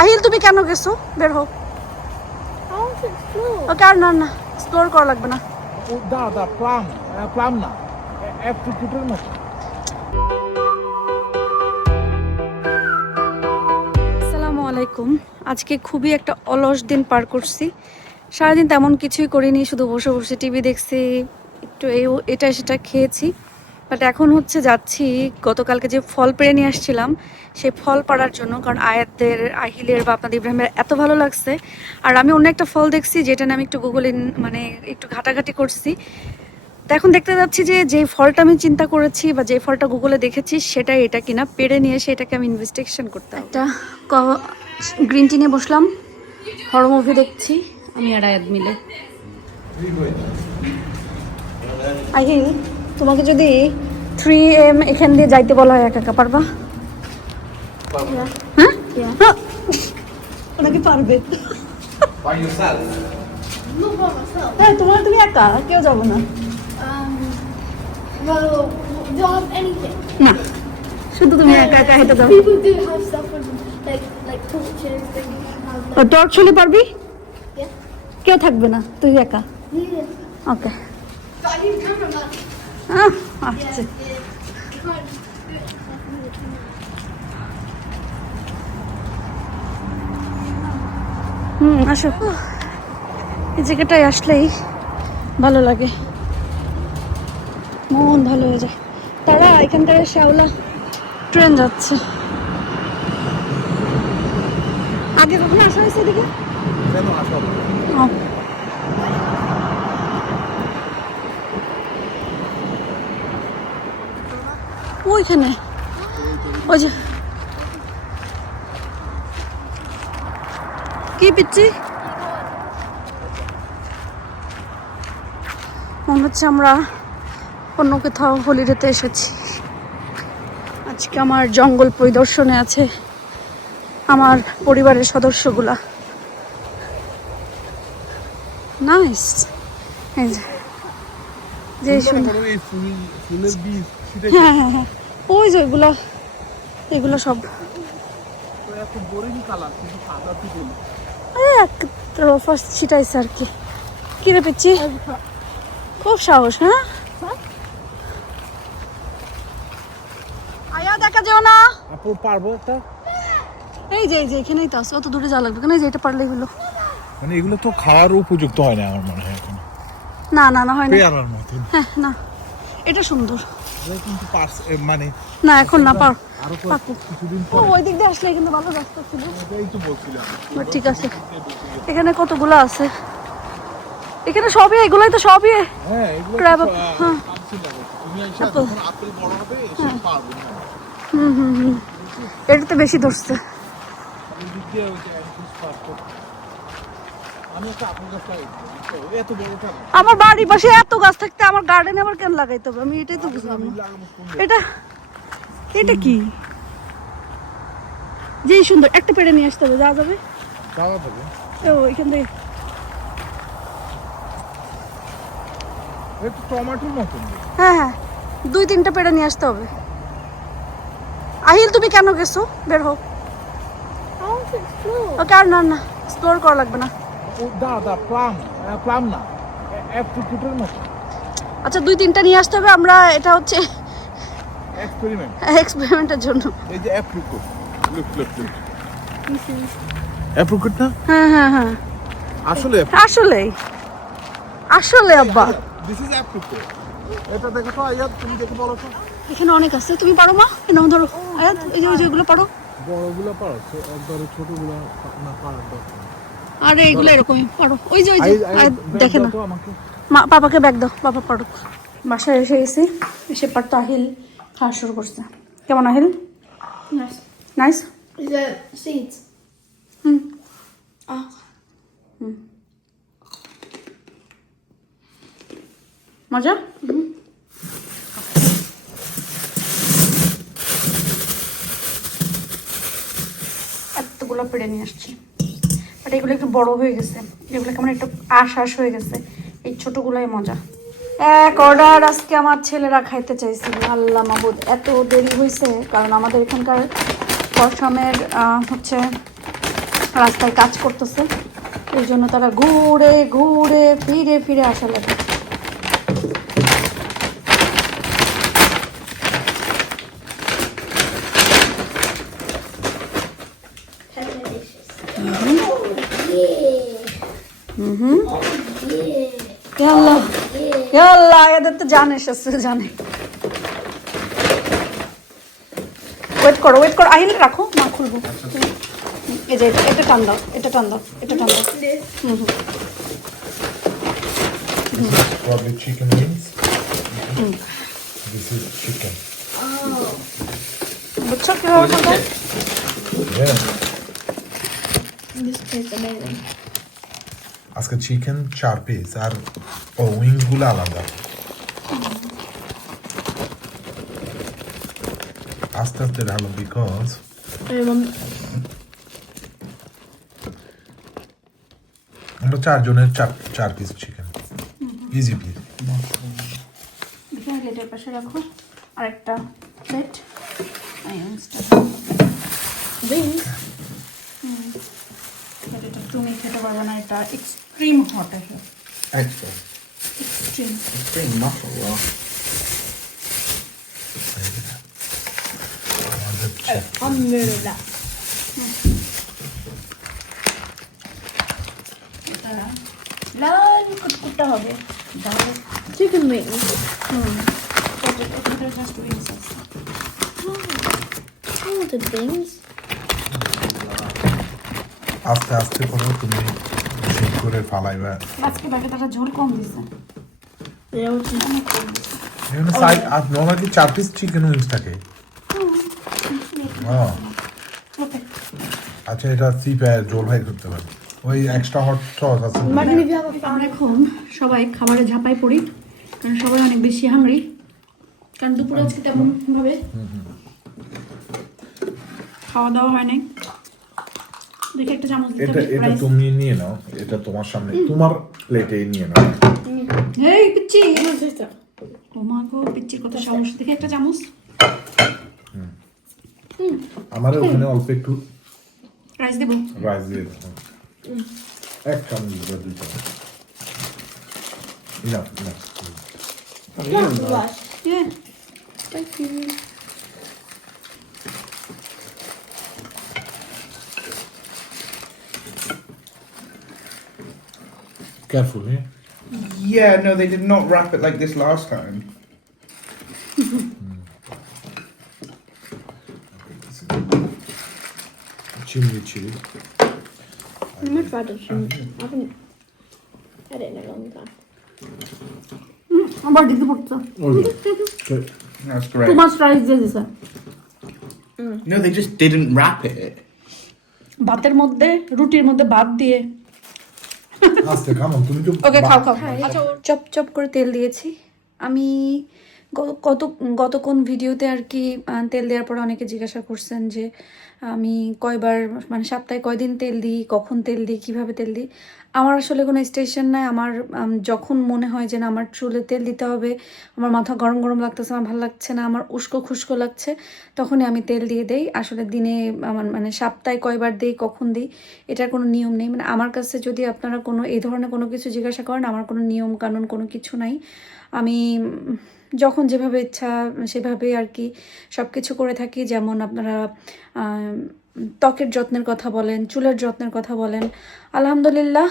আহিল তুমি কেন গেছো? বের হও। ওকে আর না না এক্সপ্লোর করা লাগবে না। দা প্লাম না অ্যাপ্রিকটের মতো। আসসালামু আলাইকুম। আজকে খুবই একটা অলস দিন পার করছি। সারাদিন তেমন কিছুই করিনি, শুধু বসে বসে টিভি দেখছি, একটু এটা সেটা খেয়েছি। বাট এখন হচ্ছে যাচ্ছি গতকালকে যে ফল পেড়ে নিয়ে আসছিলাম সেই ফল পাড়ার জন্য, কারণ আয়াতদের, আহিলের বা আপনাদের ইব্রাহিমের এত ভালো লাগছে। আর আমি অন্য একটা ফল দেখছি যেটা নিয়ে আমি একটু গুগলে মানে একটু ঘাটাঘাটি করছি। তো এখন দেখতে যাচ্ছি যে যে ফলটা আমি চিন্তা করেছি বা যে ফলটা গুগলে দেখেছি সেটাই এটা কিনা, পেড়ে নিয়ে এসে এটাকে আমি ইনভেস্টিগেশন করতে হবে। একটা গ্রিন টি নিয়ে বসলাম, হরর মুভি দেখছি আমি আর আয়াত মিলে। আহিল, তোমাকে যদি 3 AM এখান দিয়ে যাইতে বলা হয় একা একা পারবা? হ্যাঁ ওনাকে পারবে। By yourself? Not by myself. হ্যাঁ তোমার, তুমি একা, কেউ যাবো না। Well, don't have anything. না, শুধু তুমি একা একা হেঁটে যাও। People do have stuff with them, like torches. They have torch হলে পারবি? yeah. কেউ থাকবে না, তুই একা। Yeah. Okay. But I need a cameraman. আচ্ছা। You can't do it. আসো। এই জায়গাটায় আসলেই ভালো লাগে, মন ভালো হয়ে যায়। তারা এখান থেকে শ্যাওলা ট্রেন যাচ্ছে। আগে কখনো আসা হয়েছে এদিকে? কেন আসো? ও। ওইখানে ওই যে কি পিচ্ছি, মনে হচ্ছে আমরা অন্য কোথাও হলিডেতে এসেছি। আজকে আমার জঙ্গল পরিদর্শনে আছে আমার পরিবারের সদস্যগুলা। নাইস। এই যে সুন্দর। এই ফুলের বীজ হ্যাঁ হ্যাঁ হ্যাঁ, ওই যে এগুলো সব এত বোরিং কালার, কিন্তু সাদা ফুল। ফার্স্ট ছিটাইছে আর কি। কিরে পেয়েছি, খুব সাহস। হ্যাঁ আয়া দেখা যাও না। আপু পারবো একটা? এই যে এখানেই তো আছে, অত দূরে যাওয়া লাগবে কেন? এই যে এটা পারলেই হলো। মানে এগুলো তো খাওয়ার উপযুক্ত হয় না আমার মনে হয় এখন। না না না, হয় না। পেয়ারার মতন। হ্যাঁ না, এটা সুন্দর। এটা কিন্তু মানে না এখন না, আরো পাকু। কিছুদিন ও পরে ওই দিক দিয়ে আসলে কিন্তু ভালো রাস্তা ছিল। এটাই তো বলছিলাম। বাট ঠিক আছে, এখানে কতগুলো আছে, এখানে সবই, এগুলোই তো সবই। হ্যাঁ এগুলো Crab তো, apple, হ্যাঁ। কামসিল লাগে। তুমি আইসা Apple. যখন আপেল বড় হবে এসে পারবে না। এটাতে বেশি ধরছে। এই দিক দিয়ে ওই যে অ্যান্টিস পার্ক। আমি একটা আপেল গাছ লাগাইছি, বুঝছো? এত বড়টা না। আমার বাড়ির পাশে এত গাছ থাকতে আমার গার্ডেনে আবার কেন লাগাইতে হবে? আমি এটাই তো বুঝলাম আমি না। লাগাবো কোন? এটা কি যে সুন্দর, একটা পেড়ে নিয়ে আসতে হবে, যাওয়া যাবে? যাওয়া যাবে। ও এখান থেকে এটা টমেটোর মতন। হ্যাঁ হ্যাঁ, 2-3টা পেড়ে নিয়ে আসতে হবে। আহিল তুমি কেন গেছো? বের হও। I want to explore. ওকে আর না না এক্সপ্লোর করা লাগবে না। দা প্লাম না অ্যাপ্রিকটের মতো। আচ্ছা 2-3টা নিয়ে আসতে হবে, আমরা এটা হচ্ছে এক্সপেরিমেন্ট। এক্সপেরিমেন্টের জন্য। এই যে অ্যাপ্রিকট, লুক অ্যাপ্রিকট না? হ্যাঁ হ্যাঁ হ্যাঁ, আসলে আসলে আব্বা দিস ইজ অ্যাপ্রিকট। এটা দেখো তো আয়াত, তুমি দেখে বলো তো। এখানে অনেক আছে, তুমি পারো মা? নাও ধরো আয়াত, এই যে ওইগুলো পারো। বড়গুলো পারো, একবারে ছোটগুলো না পারার দরকার। আরে এগুলো এরকমই পারো। ওই যে আয়াত দেখে না। তো আমাকে মা পাপাকে ব্যাগ দাও, পাপা পারুক। বাসায় এসে গেছি, এসে পারতো আহিল খাওয়া শুরু করছে। কেমন Ahil? Nice. Nice. Is there seeds? Hmm Oh. মজা। এতগুলো পেড়ে নিয়ে আসছি, বাট এগুলো একটু বড় হয়ে গেছে, এগুলো কেমন একটু আশ হয়ে গেছে। এই ছোটগুলোই মজা। এক অর্ডার আজকে আমার ছেলেরা খাইতে চাইছিল। আল্লাহ মাহবুদ, এত দেরি হয়েছে কারণ আমাদের এখানকার পশমের হচ্ছে রাস্তায় কাজ করতেছে, এই জন্য তারা ঘুরে ঘুরে ফিরে ফিরে আসা লাগে। আল্লাহ আল্লাহ, এদের তো জানে, জানে। ওয়েট করো আহিল, রাখো, মা খুলবো। এই যে এটা টান দাও, এটা টান দাও, এটা টান দাও। This is probably chicken wings. This is chicken. বুঝছো কিভাবে করবো? Yeah. This tastes amazing. আজকে চিকেন 4 পিস আর উইংস গুলো আলাদা। আস্তে আস্তে ঢালো বিকজ আমরা 4 জনের 4 পিস চিকেন, ইজি পিস। প্লেটের পাশে রাখো আরেকটা প্লেট। Wings. এটা তুমি খেতে পারবে না, এটা এক্সট্রিম হট আছে, Extra. Extreme. It's pretty muscle though. I'm moving that. এটা লাল কুটকুটা হবে। Chicken wings. এটা জাস্ট উইংস আছে। I wanted wings. আস্তে আস্তে করে তুমি শেক করে ফালাইবা। আজকে বাকি তারা ঝোল কম দিছে, Yeah, what's in অনেক কম দিছে। এখানে সাইড আর নর্মালি 4 পিস চিকেন উইংস থাকে। ওকে, আচ্ছা, এটা সিপে জোল ভাই করতে পারে। ওই এক্সট্রা হট সস আছে। Imagine if you have a আমরা family. এখন সবাই খাবারে ঝাঁপাই পড়ি, কারণ সবাই অনেক বেশি হাংরি, কারণ দুপুরে আজকে তেমন ভাবে খাওয়া দাওয়া হয় নাই। দেখে একটা চামচ দিতে এটা হবে এটা রাইস। তুমি নিয়ে নাও, এটা তোমার সামনে, তোমার প্লেটে নিয়ে নাও। এই পিচ্চি, What's this stuff? ও মা গো, পিচ্চির কত সাহস! দেখে একটা চামচ আমার ওখানে অল্প একটু রাইস দেবো। রাইস দিয়ে দাও। এক চামচ বা 2 চামচ। Enough enough. That's rice. হ্যাঁ, Thank you. Careful, yeah? Yeah, no, they did not wrap it like this last time. Chili. I'm gonna try this one. I haven't had it in a long time. আবার দিতে পড়তো। That's two great. Much rice দিয়ে দিছে No, they just didn't wrap it. ভাতের মধ্যে, রুটির মধ্যে ভাত দিয়ে। আস্তে খামো, তুমি তো ওকে, খাও খাও। আচ্ছা, চপ চপ করে তেল দিয়েছি আমি। গত কোন ভিডিওতে আর কি তেল দেওয়ার পরে অনেকে জিজ্ঞাসা করছেন যে আমি কয়বার, মানে সপ্তাহে কয়দিন তেল দিই, কখন তেল দিই, কিভাবে তেল দিই। আমার আসলে কোনো স্টেশন নাই। আমার যখন মনে হয় যে না আমার চুলে তেল দিতে হবে, আমার মাথা গরম গরম লাগতেছে, আমার ভালো লাগছে না, আমার উস্কো খুস্কো লাগছে, তখনই আমি তেল দিয়ে দেই। আসলে দিনে আমার মানে সপ্তাহে কয়বার দিই, কখন দিই, এটার কোনো নিয়ম নেই। মানে আমার কাছে যদি আপনারা কোনো এই ধরনের কোনো কিছু জিজ্ঞাসা করেন, আমার কোনো নিয়ম কানুন কোনো কিছু নাই। আমি যখন যেভাবে ইচ্ছা সেভাবেই আর কি সব কিছু করে থাকি। যেমন আপনারা ত্বকের যত্নের কথা বলেন, চুলের যত্নের কথা বলেন, আলহামদুলিল্লাহ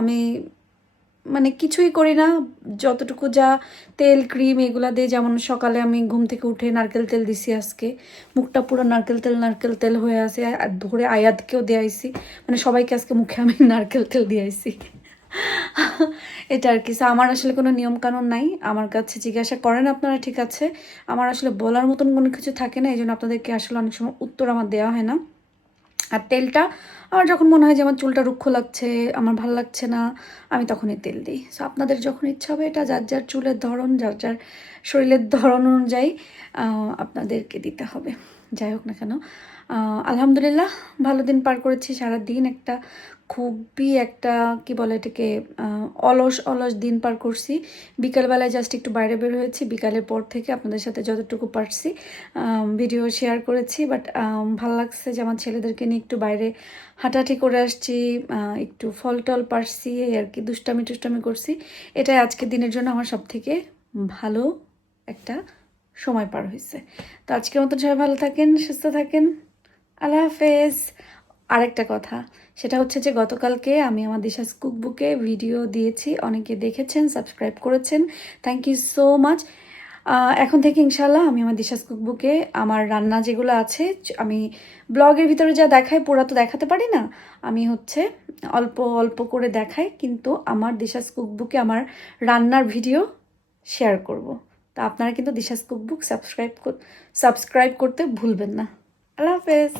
আমি মানে কিছুই করি না, যতটুকু যা তেল ক্রিম এগুলা দিয়ে। যেমন সকালে আমি ঘুম থেকে উঠে নারকেল তেল দিছি, আজকে মুখটা পুরো নারকেল তেল হয়ে আছে, আর ধরে আয়াতকেও দিয়েছি, মানে সবাইকে আজকে মুখে আমি নারকেল তেল দিয়েছি। এটা আর কি। আমার আসলে কোনো নিয়ম কানুন নাই। আমার কাছে জিজ্ঞাসা করেন আপনারা, ঠিক আছে, আমার আসলে বলার মতন কোনো কিছু থাকে না, এই জন্য আপনাদেরকে আসলে অনেক সময় উত্তর আমার দেওয়া হয় না। আর তেলটা আমার যখন মনে হয় যে আমার চুলটা রুক্ষ লাগছে, আমার ভালো লাগছে না, আমি তখনই তেল দিই। সো আপনাদের যখন ইচ্ছা হবে, এটা যার যার চুলের ধরন, যার যার শরীরের ধরন অনুযায়ী আপনাদেরকে দিতে হবে, যাই হোক না কেন। আলহামদুলিল্লাহ ভালো দিন পার করেছি। সারা দিন খুবই কি বলে এটাকে, অলস অলস দিন পার করছি। বিকালবেলায় জাস্ট একটু বাইরে বের হয়েছি, বিকালের পর থেকে আপনাদের সাথে যতটুকু পারছি ভিডিও শেয়ার করেছি। বাট ভালো লাগছে যে আমার ছেলেদেরকে নিয়ে একটু বাইরে হাঁটাহাঁটি করে আসছি, একটু ফল টল পারছি, এই আর কি দুষ্টামি টুষ্টামি করছি। এটাই আজকের দিনের জন্য আমার সব থেকে ভালো একটা সময় পার হয়েছে। তো আজকের মতন সবাই ভালো থাকেন, সুস্থ থাকেন, আল্লাহ হাফেজ। আরেকটা কথা, সেটা হচ্ছে যে গতকালকে আমি আমার দিশাস কুকবুকে ভিডিও দিয়েছি, অনেকে দেখেছেন, সাবস্ক্রাইব করেছেন, থ্যাংক ইউ সো মাচ। এখন থেকে ইনশাল্লাহ আমি আমার দিশাস কুকবুকে আমার রান্না যেগুলো আছে, আমি ব্লগের ভিতরে যা দেখাই পুরা তো দেখাতে পারি না, আমি অল্প অল্প করে দেখাই, কিন্তু আমার দিশাস কুকবুকে আমার রান্নার ভিডিও শেয়ার করব। তা আপনারা কিন্তু দিশাস কুকবুক সাবস্ক্রাইব করতে ভুলবেন না। আল্লাহ হাফেজ।